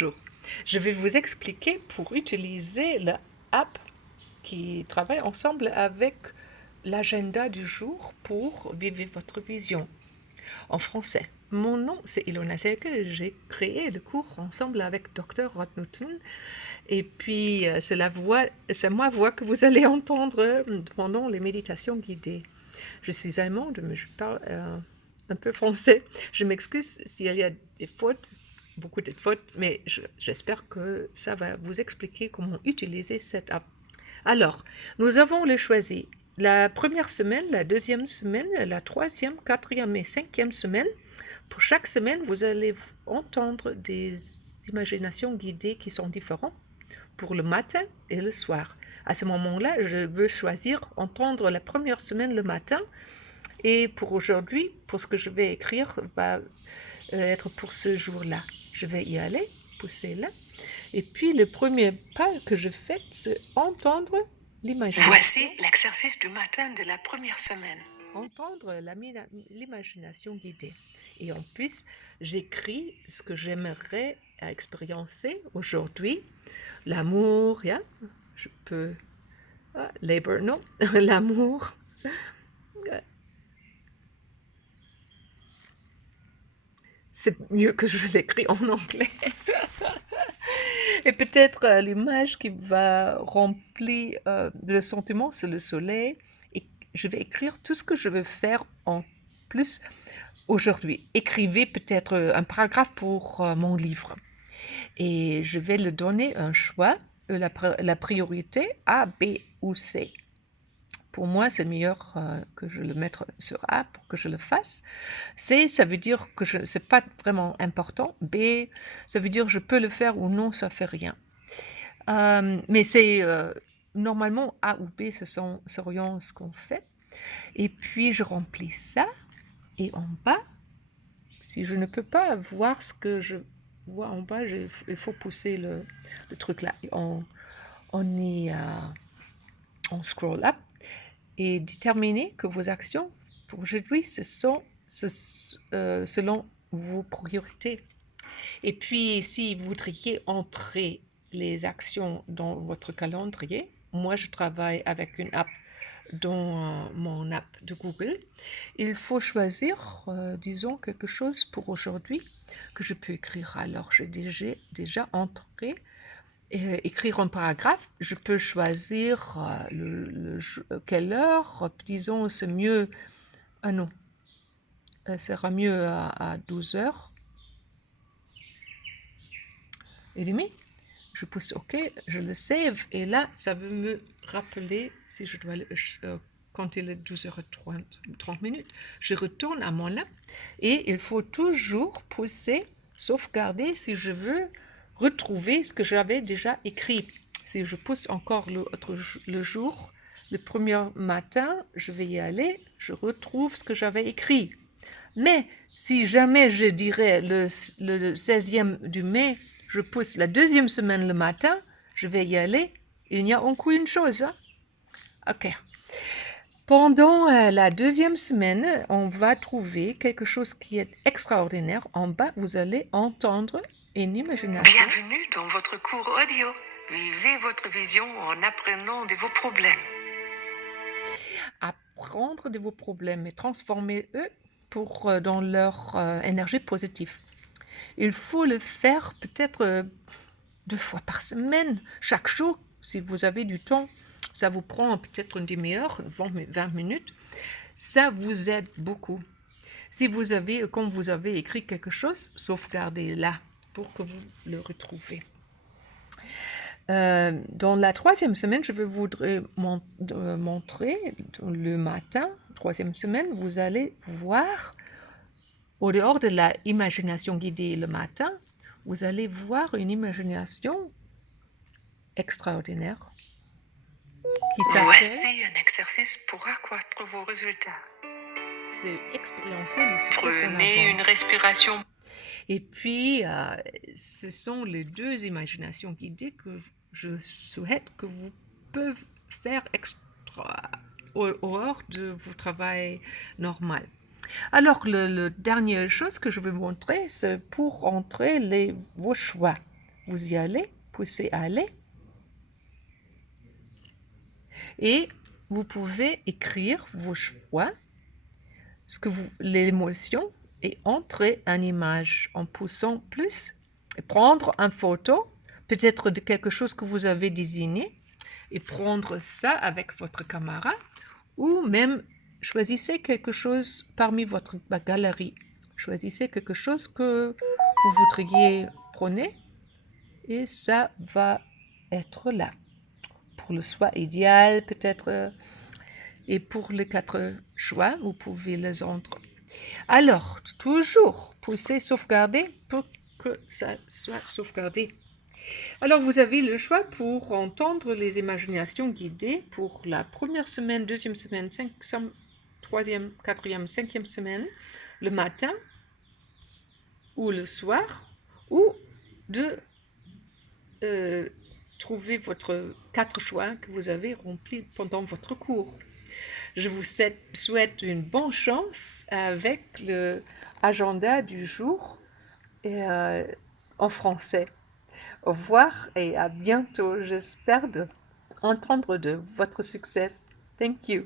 Bonjour, je vais vous expliquer pour utiliser l'app qui travaille ensemble avec l'agenda du jour pour vivre votre vision en français. Mon nom, c'est Ilona Selke. J'ai créé le cours ensemble avec Dr. Rod Newton. Et puis, c'est ma voix que vous allez entendre pendant les méditations guidées. Je suis allemande, mais je parle un peu français. Je m'excuse s'il y a des fautes, beaucoup de fautes, mais j'espère que ça va vous expliquer comment utiliser cette app. Alors, nous avons les choisi la première semaine, la deuxième semaine, la troisième, quatrième et cinquième semaine. Pour chaque semaine, vous allez entendre des imaginations guidées qui sont différentes pour le matin et le soir. À ce moment-là, je veux choisir entendre la première semaine le matin. Et pour aujourd'hui, pour ce que je vais écrire, va être pour ce jour-là. Je vais y aller, pousser là. Et puis, le premier pas que je fais, c'est entendre l'imagination. Voici l'exercice du matin de la première semaine. Entendre l'imagination guidée. Et en plus, j'écris ce que j'aimerais expérimenter aujourd'hui. L'amour, yeah? Je peux... labor, non. L'amour. C'est mieux que je l'écris en anglais. Et peut-être l'image qui va remplir le sentiment, c'est le soleil. Et je vais écrire tout ce que je veux faire en plus aujourd'hui. Écrivez peut-être un paragraphe pour mon livre. Et je vais le donner un choix, la priorité A, B ou C. Pour moi, c'est meilleur que je le mette sur A pour que je le fasse. C, ça veut dire que ce n'est pas vraiment important. B, ça veut dire que je peux le faire ou non, ça ne fait rien. Mais c'est normalement A ou B, c'est rien ce qu'on fait. Et puis, je remplis ça. Et en bas, si je ne peux pas voir ce que je vois en bas, il faut pousser le truc là. On scroll up et déterminer que vos actions pour aujourd'hui, ce sont selon vos priorités. Et puis, si vous voudriez entrer les actions dans votre calendrier, moi, je travaille avec une app dans mon app de Google. Il faut choisir, disons, quelque chose pour aujourd'hui que je peux écrire. Alors, j'ai déjà entré écrire un paragraphe, je peux choisir quelle heure, disons, c'est mieux, ah non, sera mieux à 12h30. Je pousse OK, je le save, et là, ça veut me rappeler si je dois, quand il est 12h30, je retourne à mon app, et il faut toujours pousser, sauvegarder si je veux retrouver ce que j'avais déjà écrit. Si je pousse encore le jour, le premier matin, je vais y aller, je retrouve ce que j'avais écrit. Mais si jamais je dirais le 16e du mai, je pousse la deuxième semaine le matin, je vais y aller, il n'y a encore une chose. Hein? OK. Pendant la deuxième semaine, on va trouver quelque chose qui est extraordinaire. En bas, vous allez entendre une imagination. Bienvenue dans votre cours audio. Vivez votre vision en apprenant de vos problèmes. Apprendre de vos problèmes et transformer-eux dans leur énergie positive. Il faut le faire peut-être 2 fois par semaine, chaque jour, si vous avez du temps. Ça vous prend peut-être une demi-heure, 20 minutes. Ça vous aide beaucoup. Si vous avez, quand vous avez écrit quelque chose, sauvegardez-la pour que vous le retrouvez. Dans la troisième semaine, je vais vous montrer le matin, troisième semaine, vous allez voir, au dehors de l'imagination guidée le matin, vous allez voir une imagination extraordinaire. Voici un exercice pour accroître vos résultats. C'est expériencer le succès. Prenez une respiration. Et puis, ce sont les 2 imaginations guidées que je souhaite que vous pouvez faire hors de votre travail normal. Alors, la dernière chose que je vais montrer, c'est pour entrer vos choix. vous y allez, poussez aller. Et vous pouvez écrire vos choix, l'émotion, et entrer en image en poussant plus, et prendre une photo, peut-être de quelque chose que vous avez désigné, et prendre ça avec votre caméra, ou même choisissez quelque chose parmi votre galerie. Choisissez quelque chose que vous voudriez prendre, et ça va être là. Pour le choix idéal, peut-être, et pour les 4 choix, vous pouvez les entrer. Alors, toujours poussez sauvegarder pour que ça soit sauvegardé. Alors, vous avez le choix pour entendre les imaginations guidées pour la première semaine, deuxième semaine, troisième, quatrième, cinquième semaine, le matin ou le soir, ou de trouver votre 4 choix que vous avez remplis pendant votre cours. Je vous souhaite une bonne chance avec l'agenda du jour en français. Au revoir et à bientôt. J'espère entendre de votre succès. Thank you.